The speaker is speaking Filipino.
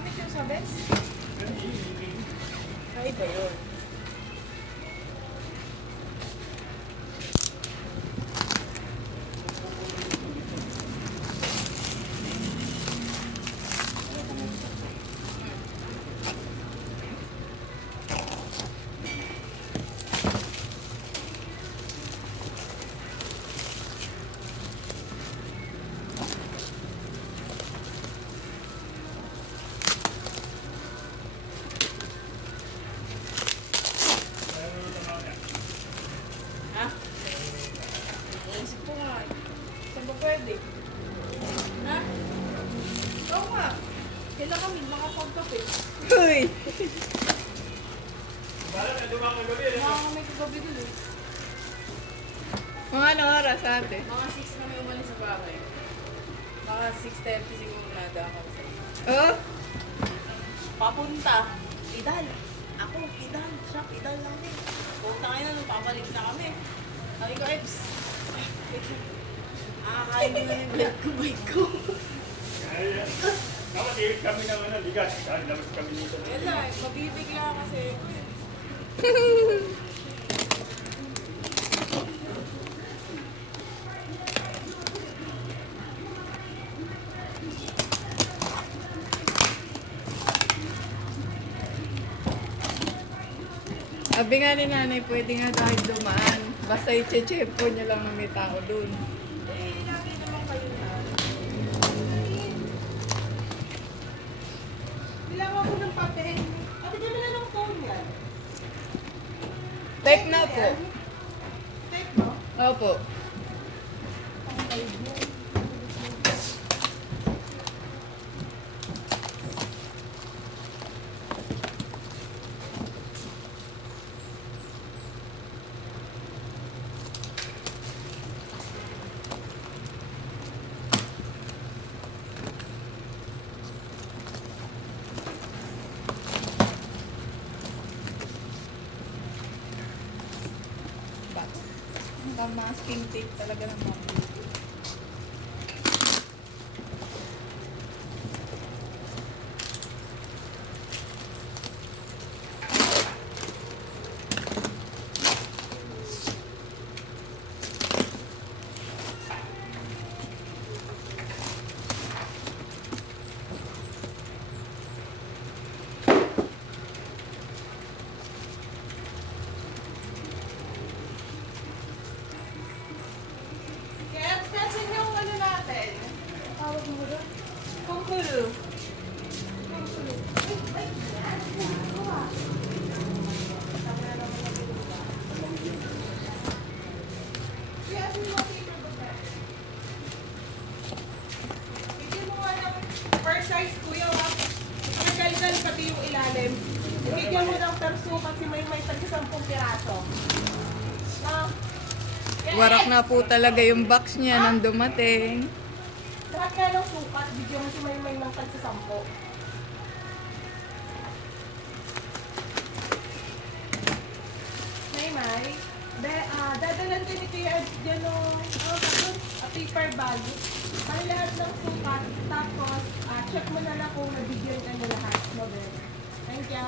Gamit yung sa best? Ay, ba yun? Ha? Naisip ko nga. Saan ba pwede? Ha? Oo nga. Kailan kami makapagkape? Uy! Mga kami kagabi dun eh. Mga anong oras ate? Mga 6 kami umalis sa bahay. Mga 6:30 siguro nada ako sa Oh? papunta. Pidal. Ako, pidal. Siya, pidal lang din. Punta kayo na, nung papalik na kami. Sabi ko, Eps. Kakain ko na yung bike ko. Nakatirik kami ng bigas. Labas kami dito. Yan lang, mabibigla kasi. Sabi nga ni nanay, pwede nga kahit dumaan. Basta i-chepo niya lang na may tao dun. Eh, lagi naman kayo na. Kailangan ko ng papel. Ate, kami na ng phone yan. Type na po. Take mo? Opo. Ang masking tape talaga ng mga. Kaya abstasin yung ano natin. Tawag mo doon? Kungkulu. Kungkulu. Ay, yan. Ako ah. Kaya ano yung paper ba? Bigyan mo nga ng per size kuya ah. Nagdaldal pati yung ilalim. Bigyan mo ng perso kasi may tag-10 piraso. Ah. Warak na po talaga yung box niya nang dumating. Lahat nga ng sukat, bigyan mo si Maymay ng tagsasampo. Maymay, dadalan din ni Kuya Ed dyan ng paper bag. Para lahat ng sukat, tapos check mo na lang kung nabigyan ka na lahat. Thank you.